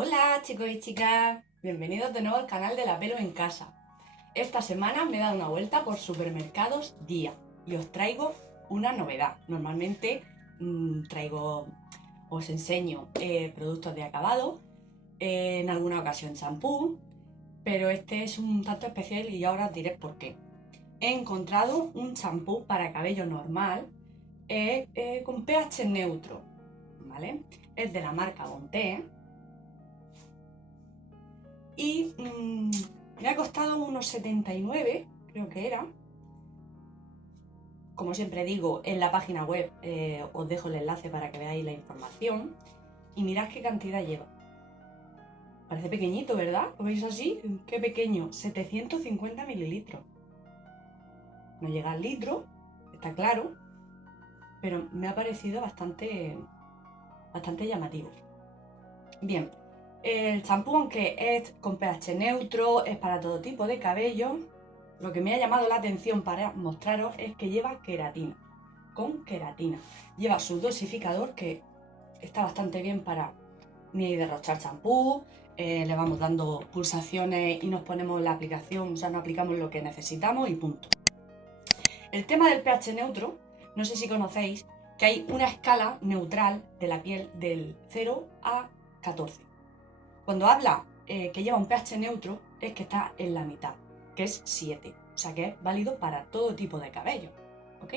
Hola chicos y chicas, bienvenidos de nuevo al canal de La Pelo en Casa. Esta semana me he dado una vuelta por Supermercados Día y os traigo una novedad. Normalmente os enseño productos de acabado, en alguna ocasión champú, pero este es un tanto especial y ahora os diré por qué. He encontrado un champú para cabello normal con pH neutro, ¿vale? Es de la marca Bonté. Y me ha costado unos 79, creo que era. Como siempre digo, en la página web os dejo el enlace para que veáis la información. Y mirad qué cantidad lleva. Parece pequeñito, ¿verdad? ¿Lo veis así? Qué pequeño, 750 mililitros. No llega al litro, está claro, pero me ha parecido bastante llamativo. Bien, el champú, aunque es con pH neutro, es para todo tipo de cabello. Lo que me ha llamado la atención para mostraros es que lleva queratina, con queratina. Lleva su dosificador, que está bastante bien para ni derrochar champú, le vamos dando pulsaciones y nos ponemos la aplicación, o sea, nos aplicamos lo que necesitamos y punto. El tema del pH neutro, no sé si conocéis que hay una escala neutral de la piel del 0 a 14. Cuando habla que lleva un pH neutro, es que está en la mitad, que es 7. O sea que es válido para todo tipo de cabello. ¿Ok?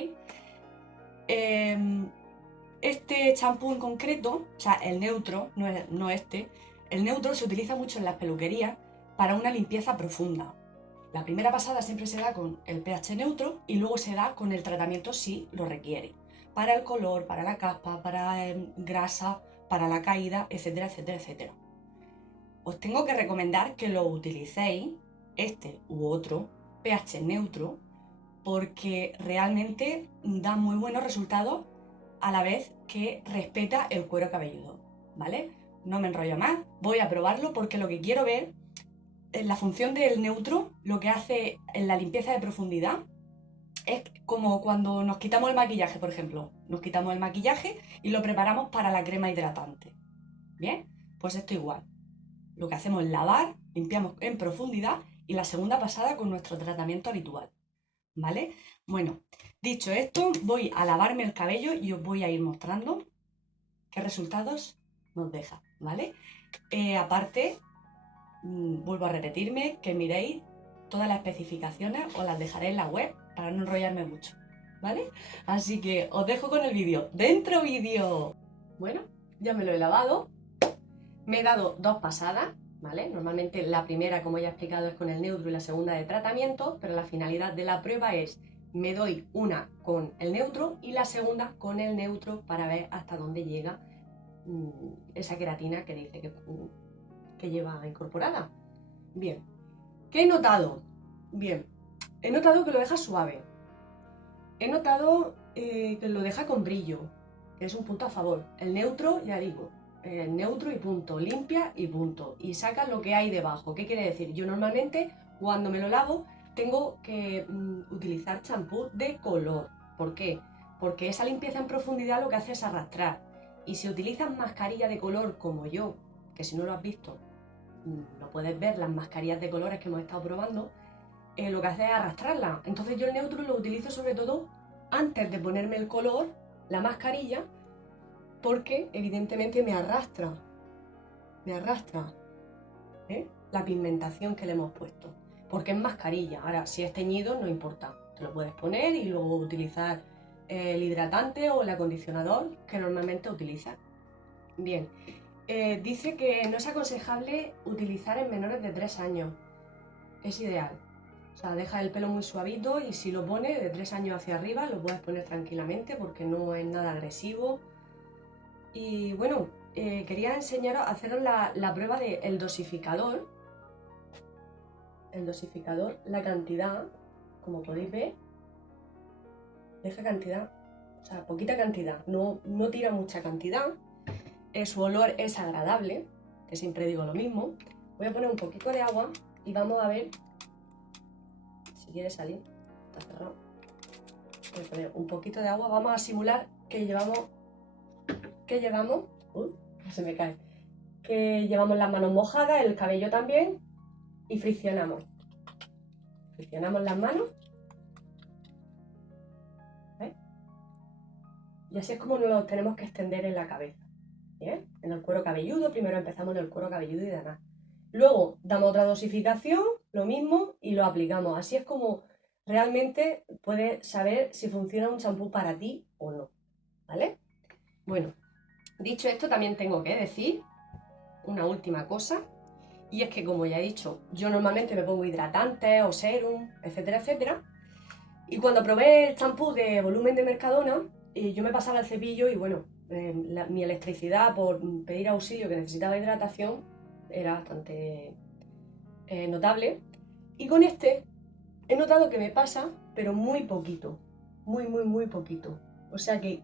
Este champú en concreto, o sea, el neutro, no este, el neutro se utiliza mucho en las peluquerías para una limpieza profunda. La primera pasada siempre se da con el pH neutro y luego se da con el tratamiento si lo requiere. Para el color, para la caspa, para grasa, para la caída, etcétera, etcétera, etcétera. Os tengo que recomendar que lo utilicéis, este u otro, pH neutro, porque realmente da muy buenos resultados a la vez que respeta el cuero cabelludo, ¿vale? No me enrollo más, voy a probarlo porque lo que quiero ver es la función del neutro, lo que hace en la limpieza de profundidad. Es como cuando nos quitamos el maquillaje, por ejemplo. Nos quitamos el maquillaje y lo preparamos para la crema hidratante. ¿Bien? Pues esto igual. Lo que hacemos es lavar, limpiamos en profundidad y la segunda pasada con nuestro tratamiento habitual. ¿Vale? Bueno, dicho esto, voy a lavarme el cabello y os voy a ir mostrando qué resultados nos deja, ¿vale? Aparte, vuelvo a repetirme que miréis todas las especificaciones, os las dejaré en la web para no enrollarme mucho, ¿vale? Así que os dejo con el vídeo. ¡Dentro vídeo! Bueno, ya me lo he lavado, me he dado dos pasadas, ¿vale? Normalmente la primera, como ya he explicado, es con el neutro y la segunda de tratamiento, pero la finalidad de la prueba es me doy una con el neutro y la segunda con el neutro para ver hasta dónde llega esa queratina que dice que lleva incorporada. Bien, ¿qué he notado? Bien, he notado que lo deja suave. He notado que lo deja con brillo, que es un punto a favor. El neutro, ya digo, neutro y punto, limpia y punto. Y saca lo que hay debajo. ¿Qué quiere decir? Yo normalmente cuando me lo lavo tengo que utilizar champú de color. ¿Por qué? Porque esa limpieza en profundidad lo que hace es arrastrar. Y si utilizas mascarilla de color como yo, que si no lo has visto, lo puedes ver, las mascarillas de colores que hemos estado probando, lo que hace es arrastrarla. Entonces yo el neutro lo utilizo sobre todo antes de ponerme el color, la mascarilla, porque evidentemente me arrastra la pigmentación que le hemos puesto, porque es mascarilla. Ahora, si es teñido, no importa, te lo puedes poner y luego utilizar el hidratante o el acondicionador que normalmente utilizas. Bien, dice que no es aconsejable utilizar en menores de 3 años, es ideal. O sea, deja el pelo muy suavito y si lo pones de 3 años hacia arriba lo puedes poner tranquilamente porque no es nada agresivo. Y bueno, quería enseñaros a haceros la prueba del dosificador. El dosificador, la cantidad, como podéis ver, deja cantidad, o sea, poquita cantidad, no tira mucha cantidad. Su olor es agradable, que siempre digo lo mismo. Voy a poner un poquito de agua y vamos a ver si quiere salir. Está cerrado. Voy a poner un poquito de agua, vamos a simular que llevamos, se me cae, que llevamos las manos mojadas, el cabello también, y friccionamos. Friccionamos las manos. ¿Ves? Y así es como nos lo tenemos que extender en la cabeza. ¿Bien? En el cuero cabelludo, primero empezamos en el cuero cabelludo y demás. Luego damos otra dosificación, lo mismo, y lo aplicamos. Así es como realmente puedes saber si funciona un champú para ti o no. ¿Vale? Bueno, dicho esto, también tengo que decir una última cosa. Y es que, como ya he dicho, yo normalmente me pongo hidratantes o serum, etcétera, etcétera. Y cuando probé el champú de volumen de Mercadona, yo me pasaba el cepillo y bueno, mi electricidad por pedir auxilio que necesitaba hidratación era bastante notable. Y con este he notado que me pasa, pero muy poquito. Muy, muy, muy poquito. O sea que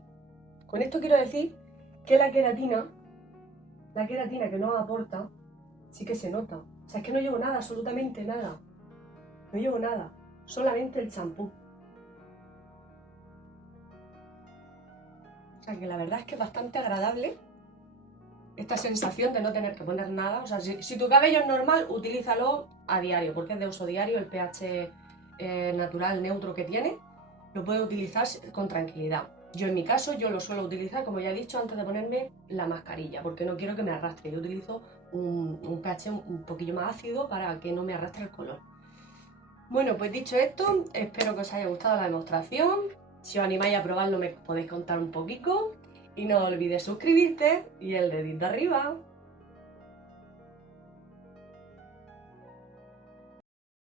con esto quiero decir que la queratina que nos aporta, sí que se nota. O sea, es que no llevo nada, absolutamente nada. No llevo nada, solamente el champú. O sea, que la verdad es que es bastante agradable esta sensación de no tener que poner nada. O sea, si tu cabello es normal, utilízalo a diario, porque es de uso diario, el pH natural neutro que tiene, lo puedes utilizar con tranquilidad. Yo en mi caso, yo lo suelo utilizar, como ya he dicho, antes de ponerme la mascarilla, porque no quiero que me arrastre. Yo utilizo un pH un poquillo más ácido para que no me arrastre el color. Bueno, pues dicho esto, espero que os haya gustado la demostración. Si os animáis a probarlo me podéis contar un poquito. Y no olvides suscribirte y el dedito arriba.